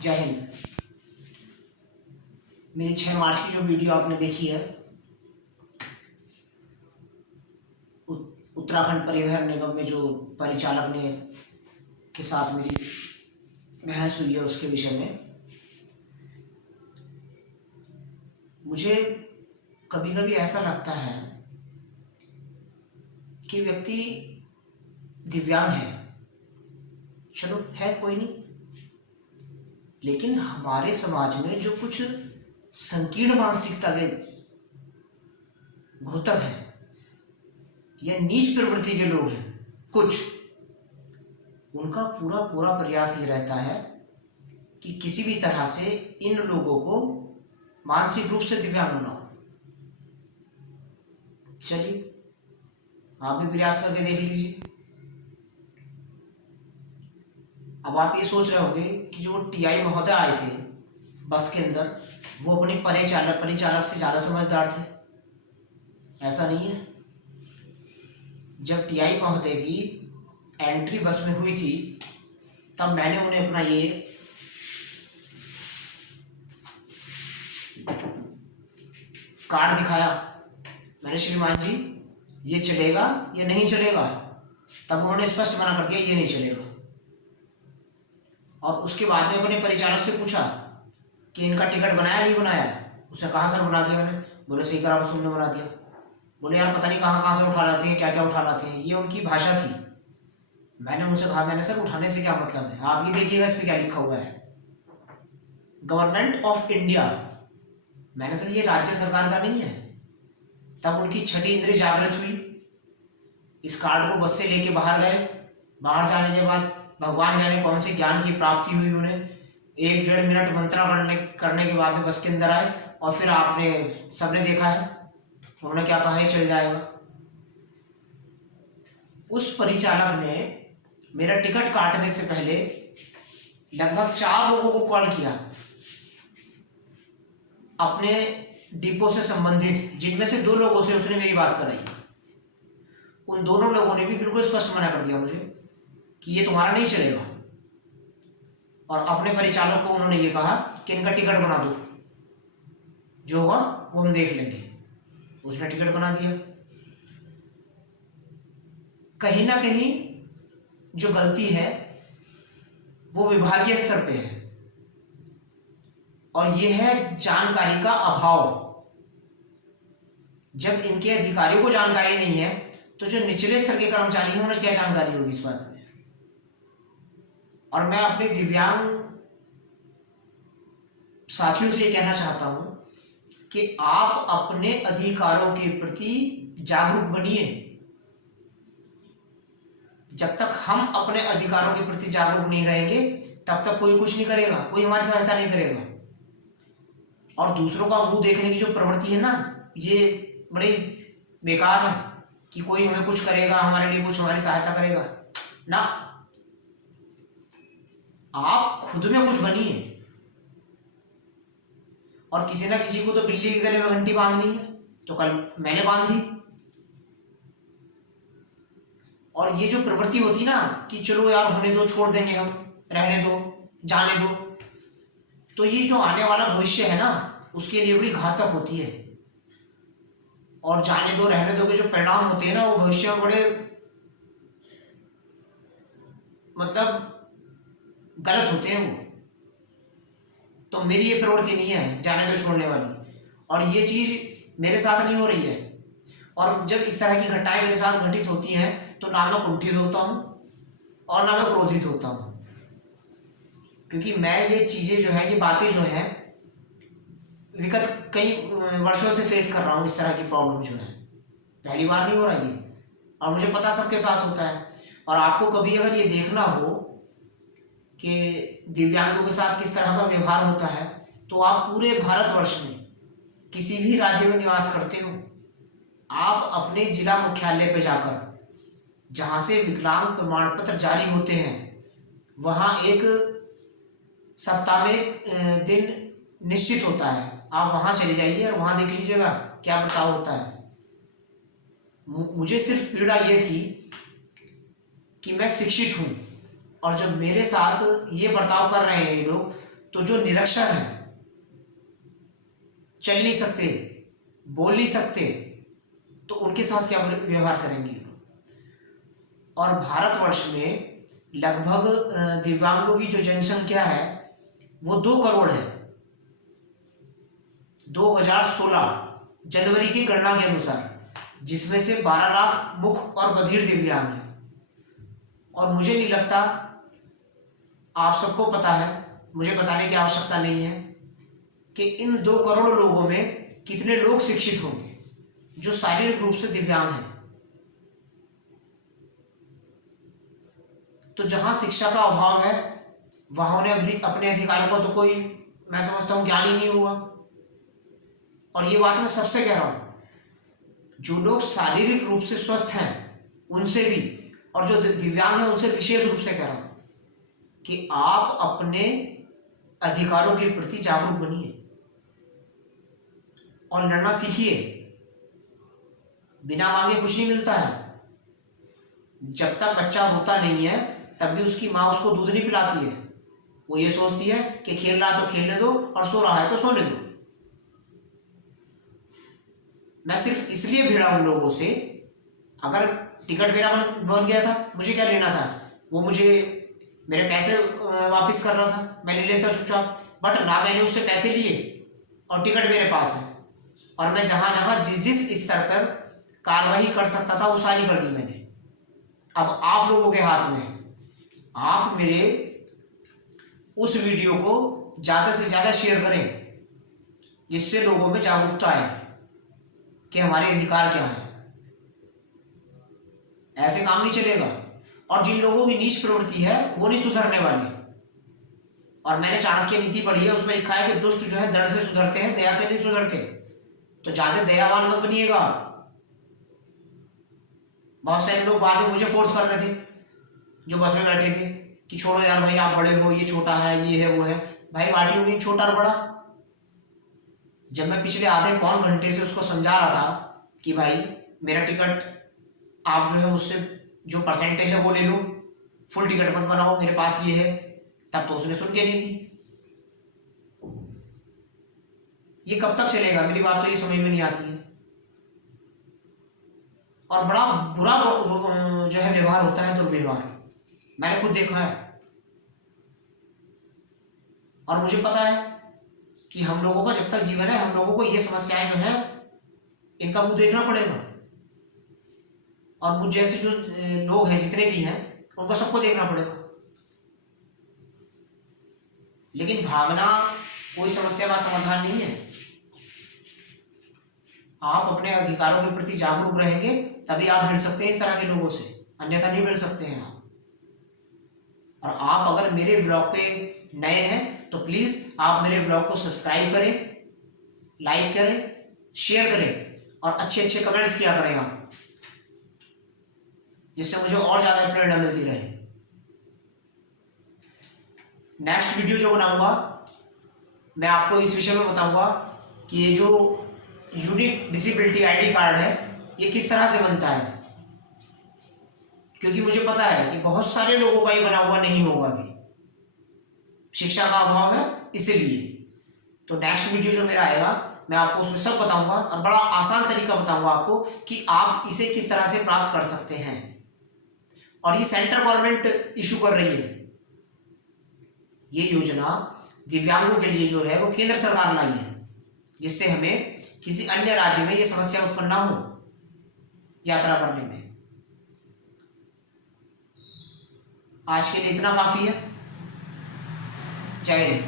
जय हिंद। मेरी 6 मार्च की जो वीडियो आपने देखी है, उत्तराखंड परिवहन निगम में जो परिचालक ने के साथ मेरी बहस हुई है उसके विषय में, मुझे कभी कभी ऐसा लगता है कि व्यक्ति दिव्यांग है, चलो है कोई नहीं, लेकिन हमारे समाज में जो कुछ संकीर्ण मानसिकता के घोतक हैं या नीच प्रवृत्ति के लोग हैं, कुछ उनका पूरा पूरा प्रयास ये रहता है कि किसी भी तरह से इन लोगों को मानसिक रूप से दिव्यांग बनाओ। चलिए आप भी प्रयास करके देख लीजिए। अब आप ये सोच रहे होंगे कि जो टीआई महोदय आए थे बस के अंदर, वो अपने परिचालक से ज़्यादा समझदार थे। ऐसा नहीं है। जब टीआई महोदय की एंट्री बस में हुई थी, तब मैंने उन्हें अपना ये कार्ड दिखाया। मैंने, श्रीमान जी ये चलेगा या नहीं चलेगा? तब उन्होंने स्पष्ट मना कर दिया, ये नहीं चलेगा। और उसके बाद में अपने परिचालक से पूछा कि इनका टिकट बनाया नहीं बनाया? उसने कहा सर बना दिया मैंने। बोले सही करा, बस तुमने बना दिया। बोले यार पता नहीं कहाँ कहाँ से उठा लाते हैं, क्या क्या उठा लाते हैं। ये उनकी भाषा थी। मैंने उनसे कहा, मैंने सर उठाने से क्या मतलब है, आप ये देखिएगा इस पर क्या लिखा हुआ है, गवर्नमेंट ऑफ इंडिया। मैंने सर ये राज्य सरकार का नहीं है। तब उनकी छठी इंद्री जागृत हुई। इस कार्ड को बस से लेके बाहर गए। बाहर जाने के बाद भगवान जाने कौन से ज्ञान की प्राप्ति हुई उन्हें। 1-1.5 मिनट मंत्रा करने के बाद में बस के अंदर आए। और फिर आपने सबने देखा है उन्होंने क्या कहा है, चल जाएगा। उस परिचालक ने मेरा टिकट काटने से पहले लगभग 4 लोगों को कॉल किया अपने डिपो से संबंधित, जिनमें से 2 लोगों से उसने मेरी बात कराई। उन दोनों लोगों ने भी बिल्कुल स्पष्ट मना कर दिया मुझे कि ये तुम्हारा नहीं चलेगा। और अपने परिचालक को उन्होंने ये कहा कि इनका टिकट बना दो, जो होगा वो हम देख लेंगे। उसने टिकट बना दिया। कहीं ना कहीं जो गलती है वो विभागीय स्तर पे है, और ये है जानकारी का अभाव। जब इनके अधिकारियों को जानकारी नहीं है, तो जो निचले स्तर के कर्मचारी हैं उन्हें क्या जानकारी होगी इस बात में। और मैं अपने दिव्यांग साथियों से ये कहना चाहता हूं कि आप अपने अधिकारों के प्रति जागरूक बनिए। जब तक हम अपने अधिकारों के प्रति जागरूक नहीं रहेंगे, तब तक कोई कुछ नहीं करेगा, कोई हमारी सहायता नहीं करेगा। और दूसरों का मुंह देखने की जो प्रवृत्ति है ना, ये बड़ी बेकार है कि कोई हमें कुछ करेगा, हमारे लिए कुछ, हमारी सहायता करेगा ना। आप खुद में कुछ बनिए। और किसी ना किसी को तो बिल्ली के गले में घंटी बांधनी है, तो कल मैंने बांध दी। और ये जो प्रवृत्ति होती ना कि चलो यार होने दो, छोड़ देंगे हम, रहने दो, जाने दो, तो ये जो आने वाला भविष्य है ना, उसके लिए बड़ी घातक होती है। और जाने दो, रहने दो के जो परिणाम होते हैं ना, वो भविष्य में बड़े मतलब गलत होते हैं वो। तो मेरी ये प्रवृत्ति नहीं है जाने दो छोड़ने वाली, और ये चीज मेरे साथ नहीं हो रही है। और जब इस तरह की घटनाएं मेरे साथ घटित होती हैं, तो ना मैं कुंठित होता हूँ और ना मैं क्रोधित होता हूँ, क्योंकि मैं ये चीजें जो है, ये बातें जो है, विगत कई वर्षों से फेस कर रहा हूँ। इस तरह की प्रॉब्लम जो है पहली बार नहीं हो रहा है, और मुझे पता सबके साथ होता है। और आपको कभी अगर ये देखना हो कि दिव्यांगों के साथ किस तरह का व्यवहार होता है, तो आप पूरे भारतवर्ष में किसी भी राज्य में निवास करते हो, आप अपने जिला मुख्यालय पर जाकर, जहाँ से विकलांग प्रमाण पत्र जारी होते हैं, वहाँ एक सप्ताह में दिन निश्चित होता है, आप वहाँ चले जाइए और वहाँ देख लीजिएगा क्या बर्ताव होता है। मुझे सिर्फ पीड़ा ये थी कि मैं शिक्षित हूँ, और जब मेरे साथ ये बर्ताव कर रहे हैं ये लोग, तो जो निरक्षर हैं, चल नहीं सकते, बोल नहीं सकते, तो उनके साथ क्या व्यवहार करेंगे? और भारतवर्ष में लगभग दिव्यांगों की जो जनसंख्या है वो 2 करोड़ है, 2016 जनवरी की गणना के अनुसार, जिसमें से 12 लाख मुख और बधिर दिव्यांग हैं। और मुझे नहीं लगता, आप सबको पता है, मुझे बताने की आवश्यकता नहीं है कि इन 2 करोड़ लोगों में कितने लोग शिक्षित होंगे जो शारीरिक रूप से दिव्यांग हैं। तो जहां शिक्षा का अभाव है वहां उन्हें अपने अधिकारों का तो कोई, मैं समझता हूं, ज्ञान ही नहीं हुआ। और ये बात मैं सबसे कह रहा हूं, जो लोग शारीरिक रूप से स्वस्थ हैं उनसे भी, और जो दिव्यांग हैं उनसे विशेष रूप से कह रहा हूं कि आप अपने अधिकारों के प्रति जागरूक बनिए और लड़ना सीखिए। बिना मांगे कुछ नहीं मिलता है। जब तक बच्चा रोता नहीं है तब भी उसकी माँ उसको दूध नहीं पिलाती है, वो ये सोचती है कि खेल रहा है तो खेलने दो और सो रहा है तो सोने दो। मैं सिर्फ इसलिए भिड़ा उन लोगों से, अगर टिकट मेरा बन गया था, मुझे क्या लेना था, वो मुझे मेरे पैसे वापस कर रहा था, मैं ले लेता चुपचाप। बट ना मैंने उससे पैसे लिए और टिकट मेरे पास है, और मैं जहां जहां जिस जिस स्तर पर कार्रवाई कर सकता था वो सारी कर दी मैंने। अब आप लोगों के हाथ में है, आप मेरे उस वीडियो को ज़्यादा से ज़्यादा शेयर करें जिससे लोगों में जागरूकता आए कि हमारे अधिकार क्या हैं। ऐसे काम नहीं चलेगा। और जिन लोगों की नीच प्रवृत्ति है वो नहीं सुधरने वाली। और मैंने चाणक्य नीति पढ़ी है, उसमें लिखा है कि दुष्ट जो है दर से सुधरते हैं, दया से नहीं सुधरते। तो ज्यादा दयावान मत बनिएगा। बहुत सारे लोग बाद में मुझे फोर्स कर रहे थे जो बस में बैठे थे कि छोड़ो यार भाई, आप बड़े हो, ये छोटा है, ये है वो है। भाई बाटी हो गई छोटा और बड़ा। जब मैं पिछले आधे पौन घंटे से उसको समझा रहा था कि भाई मेरा टिकट आप जो है मुझसे जो परसेंटेज है वो ले लो, फुल टिकट मत बनाओ, मेरे पास ये है, तब तो उसने सुन के नहीं दी। ये कब तक चलेगा? मेरी बात तो ये समझ में नहीं आती है। और बड़ा बुरा जो है व्यवहार होता है, दुर्व्यवहार, मैंने खुद देखा है। और मुझे पता है कि हम लोगों का जब तक जीवन है, हम लोगों को ये समस्याएं जो है इनका मुंह देखना पड़ेगा। और मुझ जैसे जो लोग हैं, जितने भी हैं, उनको सबको देखना पड़ेगा। लेकिन भागना कोई समस्या का समाधान नहीं है। आप अपने अधिकारों के प्रति जागरूक रहेंगे तभी आप भिड़ सकते हैं इस तरह के लोगों से, अन्यथा नहीं भिड़ सकते हैं आप। और आप अगर मेरे ब्लॉग पे नए हैं तो प्लीज आप मेरे ब्लॉग को सब्सक्राइब करें, लाइक करें, शेयर करें और अच्छे अच्छे कमेंट्स किया करें आप, जिससे मुझे और ज्यादा प्रेरणा मिलती रहे। नेक्स्ट वीडियो जो बनाऊंगा मैं आपको इस विषय में बताऊंगा कि ये जो यूनिक डिसेबिलिटी आईडी कार्ड है ये किस तरह से बनता है, क्योंकि मुझे पता है कि बहुत सारे लोगों का ये बना हुआ नहीं होगा अभी, शिक्षा का अभाव है इसलिए। तो नेक्स्ट वीडियो जो मेरा आएगा मैं आपको उसमें सब बताऊंगा और बड़ा आसान तरीका बताऊंगा आपको कि आप इसे किस तरह से प्राप्त कर सकते हैं। और ये सेंट्रल गवर्नमेंट इशू कर रही है ये योजना, दिव्यांगों के लिए जो है वो केंद्र सरकार लाई है, जिससे हमें किसी अन्य राज्य में ये समस्या उत्पन्न ना हो यात्रा करने में। आज के लिए इतना काफी है। जय हिंद।